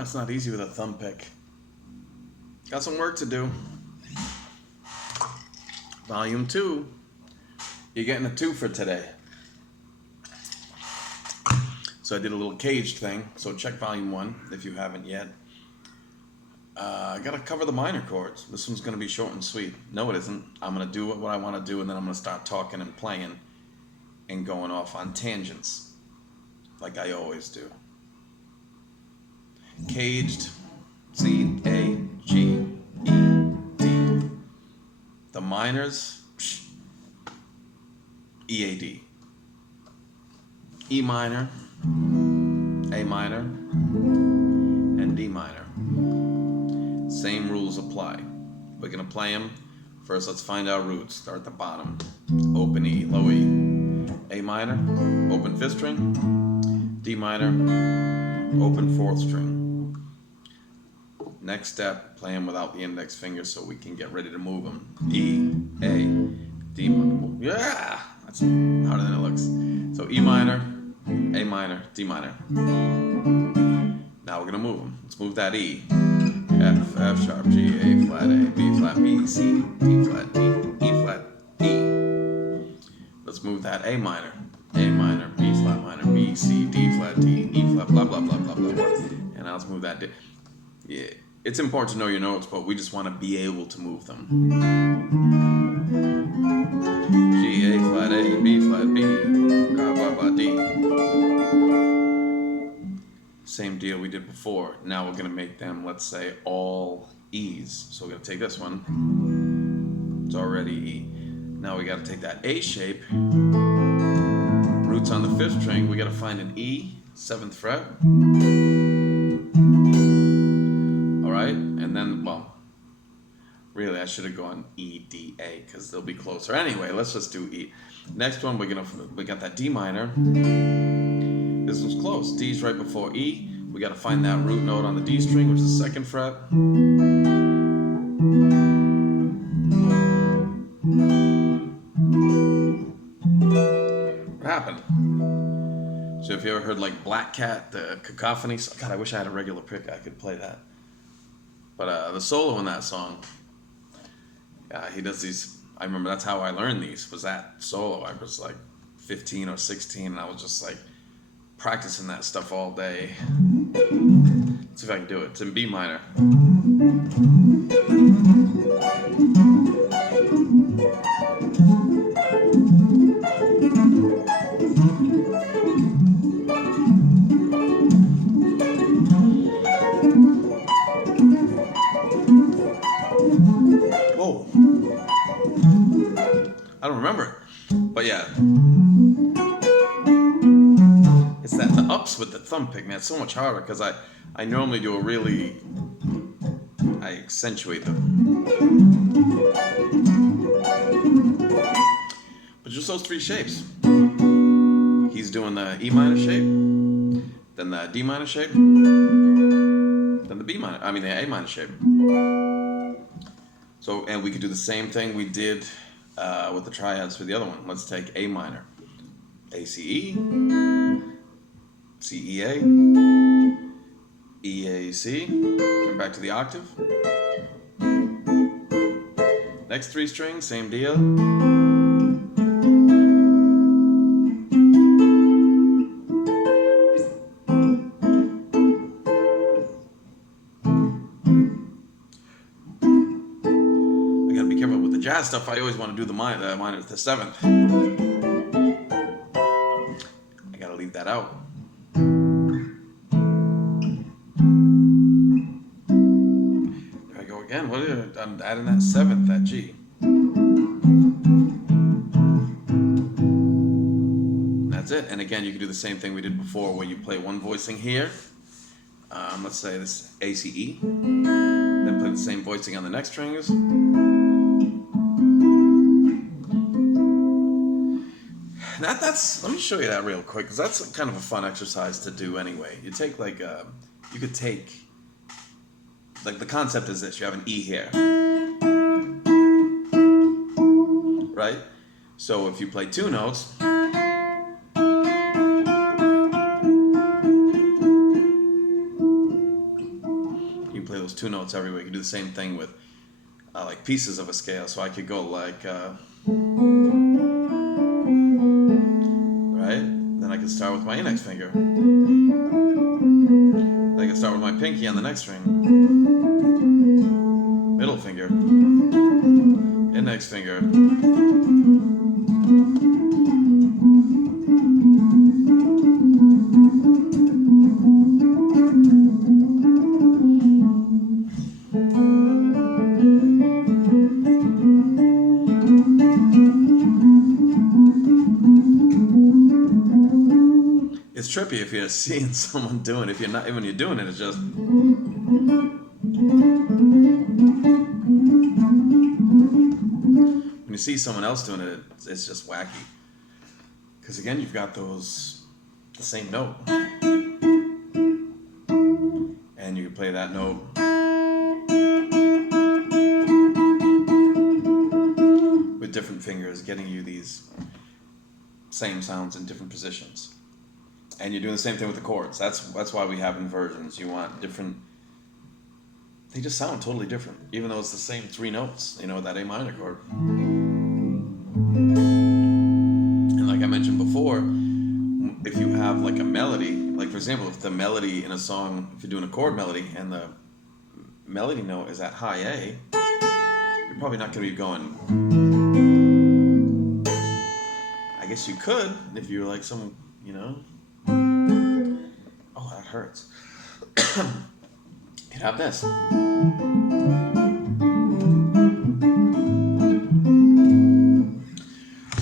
It's not easy with a thumb pick. Got some work to do. Volume 2. You're getting a 2 for today. So I did a little caged thing. So check Volume 1 if you haven't yet. I gotta cover the minor chords. This one's gonna be short and sweet. No, it isn't. I'm gonna do what I want to do, and then I'm gonna start talking and playing and going off on tangents, like I always do. Caged, C, A, G, E, D. The minors, E, A, D. E minor, A minor, and D minor. Same rules apply. We're going to play them. First, let's find our roots. Start at the bottom. Open E, low E. A minor, open 5th string. D minor, open 4th string. Next step, play them without the index finger so we can get ready to move them. E, A, D minor. Yeah! That's harder than it looks. So E minor, A minor, D minor. Now we're going to move them. Let's move that E. F, F sharp, G, A flat, A, B flat, B, C, D flat, D, E flat, E. Let's move that A minor, B flat minor, B, C, D flat, D, E flat, blah, blah, blah, blah, blah, blah. And now let's move that D. Yeah, it's important to know your notes, but we just want to be able to move them. G, A flat, A, B flat, B, blah, blah, blah, D. Same deal we did before. Now we're going to make them, let's say, all E's. So we're going to take this one. It's already E. Now we got to take that A shape. Roots on the 5th string. We got to find an E, 7th fret. All right. And then, well, really I should have gone E, D, A because they'll be closer. Anyway, let's just do E. Next one, we got that D minor. This was close. D's right before E. We got to find that root note on the D string, which is the 2nd fret. What happened? So if you ever heard like Black Cat, the cacophony, God, I wish I had a regular pick. I could play that. But the solo in that song, he does these. I remember that's how I learned these. Was that solo? I was like 15 or 16, and I was just like practicing that stuff all day. Let's see if I can do it. It's in B minor. Whoa. I don't remember it. But yeah. It's that the ups with the thumb pick, man. It's so much harder because I normally do I accentuate them. But just those 3 shapes. He's doing the E minor shape, then the D minor shape, then the the A minor shape. So, and we could do the same thing we did with the triads for the other one. Let's take A minor, A, C, E, C, E, A, E, A, C, and back to the octave. Next 3 strings, same deal. I gotta be careful with the jazz stuff. I always want to do the minor, the 7th. I gotta leave that out. Again, I'm adding that 7th, that G. That's it. And again, you can do the same thing we did before where you play one voicing here. Let's say this A, C, E. Then play the same voicing on the next strings. Let me show you that real quick, because that's kind of a fun exercise to do anyway. You take you could take, the concept is this: you have an E here, right? So if you play 2 notes, 2 notes everywhere. You can do the same thing with like pieces of a scale. So I could go like, right? Then I could start with my index finger. Then I can start with my pinky on the next string. Middle finger. Index finger. It's trippy if you're seeing someone doing it. If you're not, when you're doing it, it's just. When you see someone else doing it, it's just wacky. Because again, you've got the same note. And you can play that note with different fingers, getting you these same sounds in different positions. And you're doing the same thing with the chords. That's why we have inversions. You want different. They just sound totally different, even though it's the same 3 notes. You know, that A minor chord. And like I mentioned before, if you have like a melody, like for example, if the melody in a song, if you're doing a chord melody and the melody note is at high A, you're probably not going to be going. I guess you could if you were like some, you know. Oh, that hurts. You'd have this. So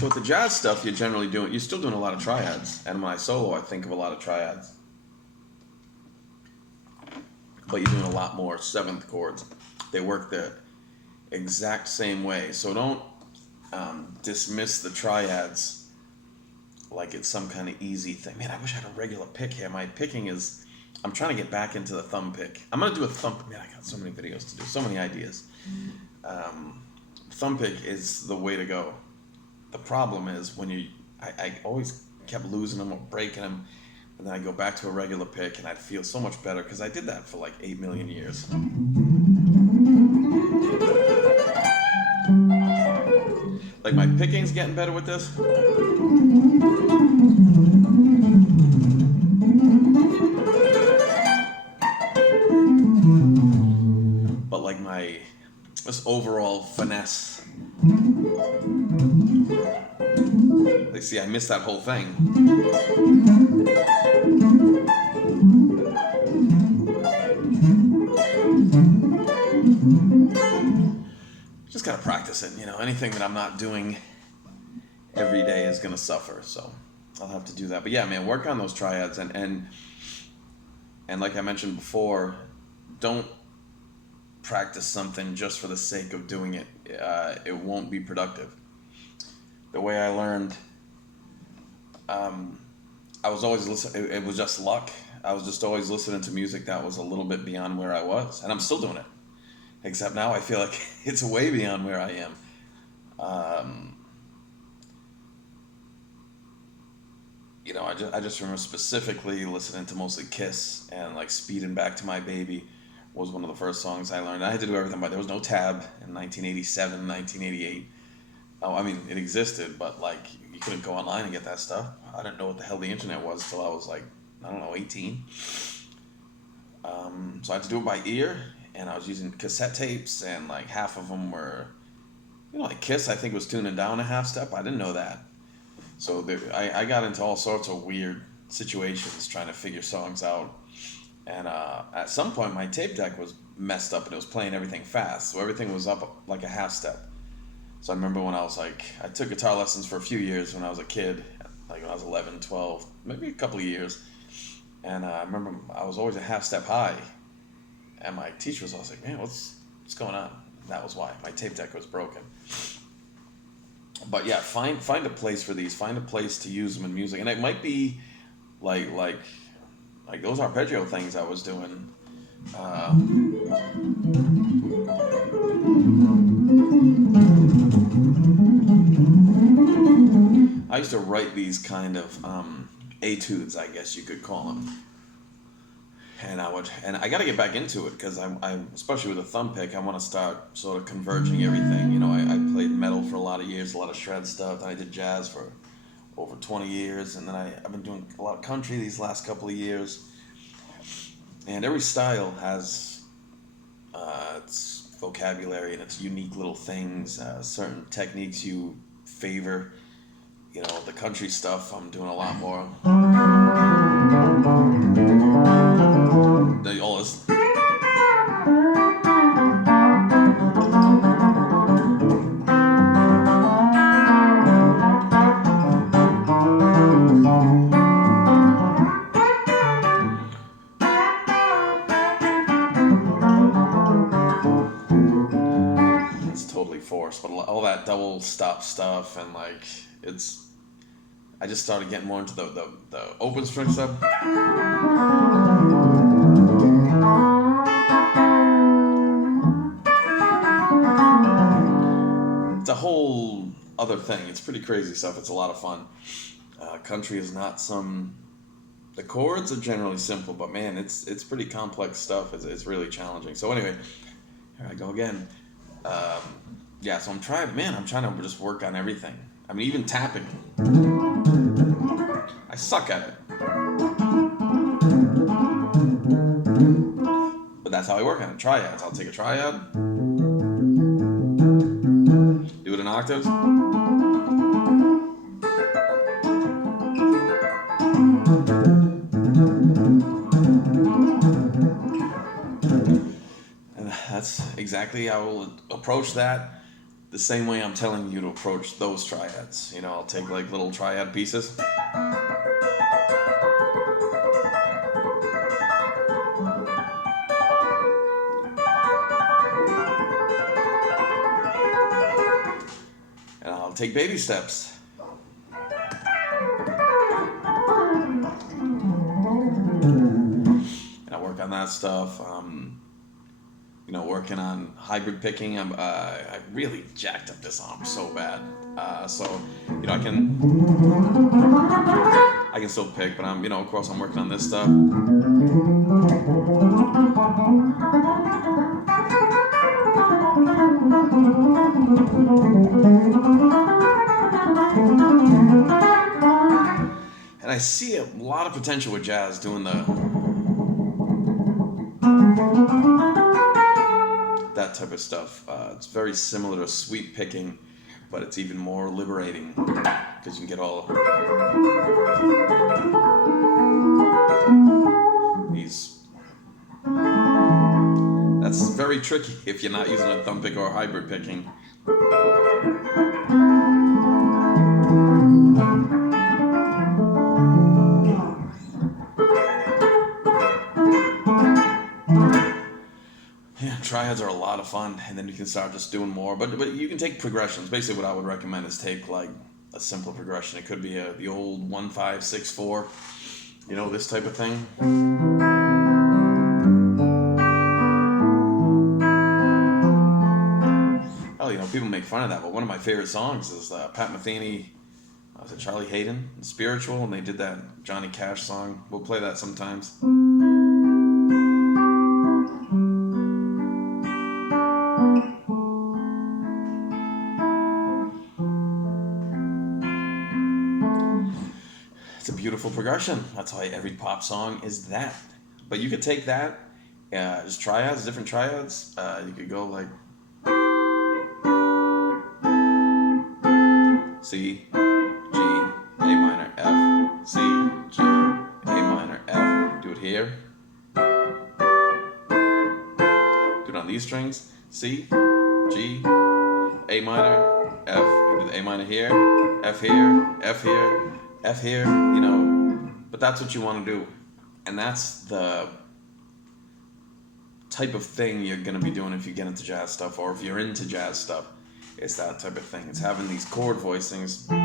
with the jazz stuff, you're still doing a lot of triads. And when I solo, I think of a lot of triads. But you're doing a lot more 7th chords. They work the exact same way. So don't dismiss the triads like it's some kind of easy thing. Man, I wish I had a regular pick here. My picking is, I'm trying to get back into the thumb pick. I'm going to do a thumb, man, I got so many videos to do, so many ideas. Thumb pick is the way to go. The problem is when I always kept losing them or breaking them, and then I go back to a regular pick and I'd feel so much better because I did that for like 8 million years. Like my picking's getting better with this. But like this overall finesse. Like see, I missed that whole thing. Just gotta practice it, you know. Anything that I'm not doing every day is gonna suffer, so I'll have to do that. But yeah, man, work on those triads and like I mentioned before, don't practice something just for the sake of doing it. It won't be productive. The way I learned, I was always listening. It was just luck. I was just always listening to music that was a little bit beyond where I was, and I'm still doing it. Except now I feel like it's way beyond where I am. You know, I just remember specifically listening to mostly Kiss, and like Speeding Back to My Baby was one of the first songs I learned. I had to do everything, but there was no tab in 1987, 1988. Oh, I mean, it existed, but like you couldn't go online and get that stuff. I didn't know what the hell the internet was till I was like, I don't know, 18. So I had to do it by ear. And I was using cassette tapes, and like half of them were, you know, like Kiss, I think was tuning down a half step. I didn't know that. So I got into all sorts of weird situations trying to figure songs out. And at some point, my tape deck was messed up, and it was playing everything fast. So everything was up like a half step. So I remember when I was like, I took guitar lessons for a few years when I was a kid, like when I was 11, 12, maybe a couple of years. And I remember I was always a half step high. And my teacher was always like, man, what's going on? And that was why. My tape deck was broken. But yeah, find a place for these. Find a place to use them in music. And it might be like those arpeggio things I was doing. I used to write these kind of etudes, I guess you could call them. and I got to get back into it because I'm especially with a thumb pick. I want to start sort of converging everything. You know, I played metal for a lot of years, a lot of shred stuff. Then I did jazz for over 20 years, and then I've been doing a lot of country these last couple of years. And every style has its vocabulary and its unique little things, certain techniques you favor. You know, the country stuff, I'm doing a lot more. All this. It's totally forced, but all that double stop stuff and like it's. I just started getting more into the open string stuff. It's a whole other thing. It's pretty crazy stuff. It's a lot of fun. Country is not some. The chords are generally simple, but man, it's pretty complex stuff. It's really challenging. So anyway, here I go again. Yeah, so I'm trying to just work on everything. I mean, even tapping. I suck at it. But that's how I work on it. Triads. I'll take a triad, do it in octaves. And that's exactly how I will approach that. The same way I'm telling you to approach those triads. You know, I'll take like little triad pieces. And I'll take baby steps. And I work on that stuff. You know, working on hybrid picking. I really jacked up this arm so bad. So, you know, I can still pick, but you know, of course, I'm working on this stuff. And I see a lot of potential with jazz doing that type of stuff. It's very similar to sweep picking, but it's even more liberating because you can get all these. That's very tricky if you're not using a thumb pick or hybrid picking. Triads are a lot of fun, and then you can start just doing more. But you can take progressions. Basically, what I would recommend is take like a simple progression. It could be the old 1-5-6-4, you know, this type of thing. Oh, you know, people make fun of that, but one of my favorite songs is Pat Metheny. Was it Charlie Hayden, Spiritual, and they did that Johnny Cash song. We'll play that sometimes. It's a beautiful progression. That's why every pop song is that. But you could take that, just triads, different triads. You could go like C, G, A minor, F, C, G, A minor, F. Do it here. Do it on these strings. C, G, A minor, F. You do the A minor here, F here, F here, F here, you know. But that's what you want to do. And that's the type of thing you're going to be doing if you get into jazz stuff, or if you're into jazz stuff. It's that type of thing. It's having these chord voicings. You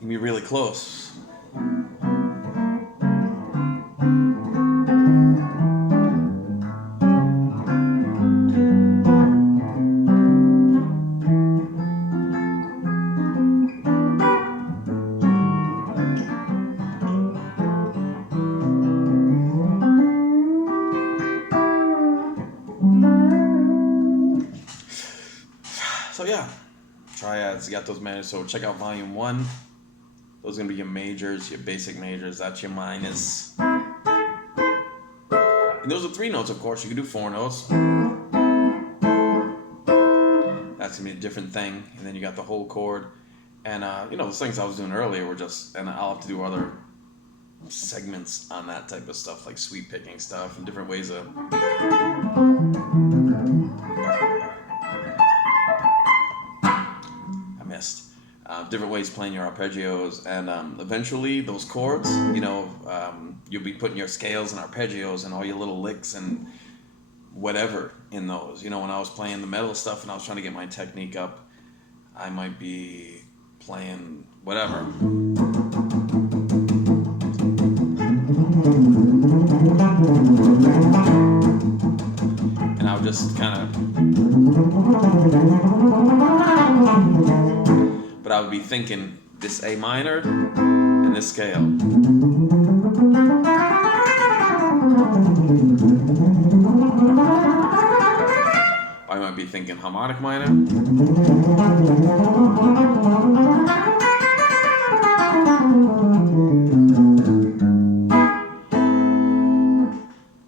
can be really close. Triads. You got those majors. So check out volume 1. Those are going to be your majors, your basic majors. That's your minors. And those are 3 notes, of course. You can do 4 notes. That's going to be a different thing. And then you got the whole chord. And, those things I was doing earlier were just, and I'll have to do other segments on that type of stuff, like sweep picking stuff and different ways of... different ways playing your arpeggios, and eventually those chords, you'll be putting your scales and arpeggios and all your little licks and whatever in those. When I was playing the metal stuff and I was trying to get my technique up, I might be playing whatever. And I would just kind of... But I would be thinking this A minor and this scale. I might be thinking harmonic minor.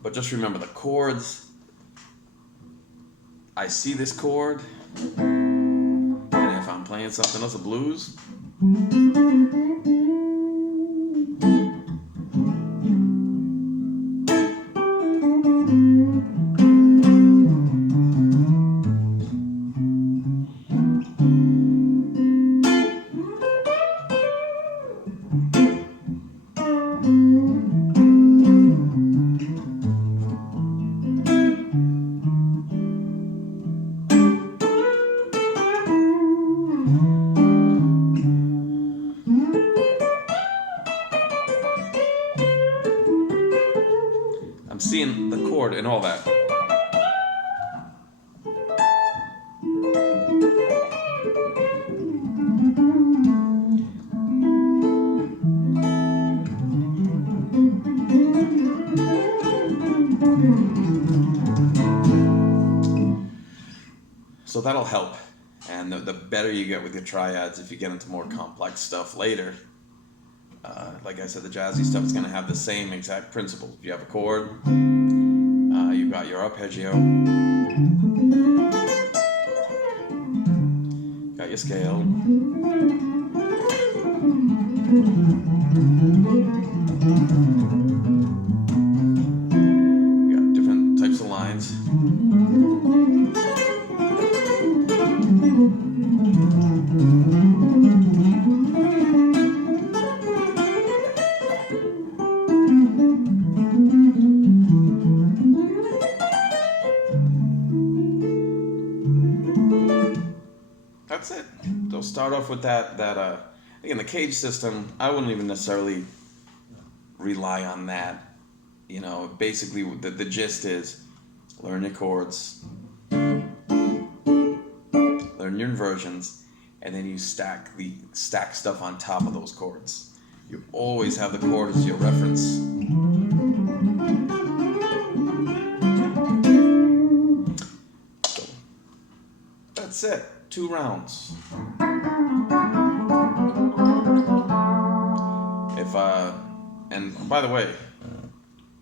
But just remember the chords. I see this chord. If I'm playing something else, a blues, I'm seeing the chord and all that. So that'll help. And the better you get with your triads, if you get into more complex stuff later, like I said, the jazzy stuff is going to have the same exact principle. If you have a chord, you've got your arpeggio, got your scale, you got different types of lines. That's it. So start off with that again, the cage system, I wouldn't even necessarily rely on that. Basically the gist is learn your chords, learn your inversions, and then you stack stuff on top of those chords. You always have the chord as your reference. So that's it. 2 rounds. And by the way,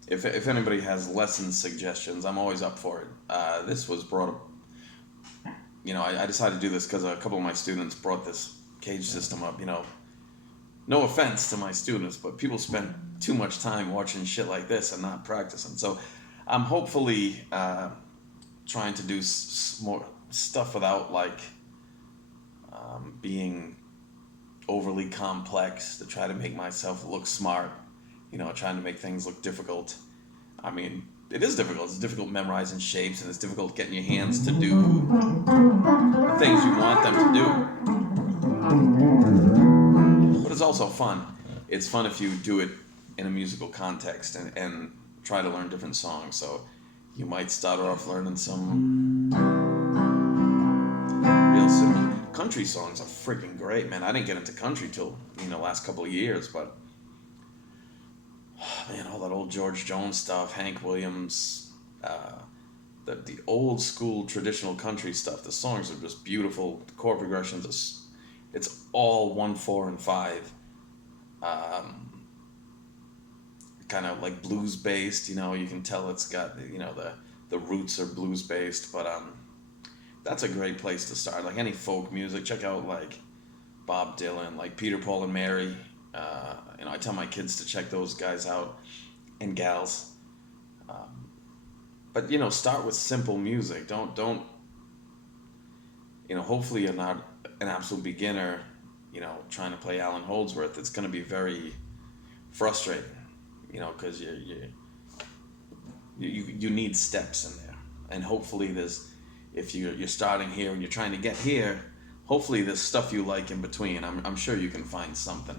if anybody has lesson suggestions, I'm always up for it. This was brought up, I decided to do this because a couple of my students brought this cage system up. No offense to my students, but people spend too much time watching shit like this and not practicing. So I'm hopefully trying to do more stuff without being overly complex to try to make myself look smart, trying to make things look difficult. I mean, it is difficult. It's difficult memorizing shapes, and it's difficult getting your hands to do the things you want them to do. But it's also fun. It's fun if you do it in a musical context and try to learn different songs. So you might start off learning some real simple country songs are freaking great, man. I didn't get into country till last couple of years, but man, all that old George Jones stuff, Hank Williams, the old school traditional country stuff. The songs are just beautiful. The chord progressions are It's all 1, 4, and 5. Kind of like blues based. You can tell it's got the roots are blues based, but that's a great place to start. Like any folk music, check out like Bob Dylan, like Peter, Paul, and Mary. I tell my kids to check those guys out and gals. But start with simple music. Don't. Hopefully you're not an absolute beginner. Trying to play Alan Holdsworth. It's going to be very frustrating. Because you need steps in there, and hopefully if you're starting here and you're trying to get here, hopefully there's stuff you like in between. I'm sure you can find something.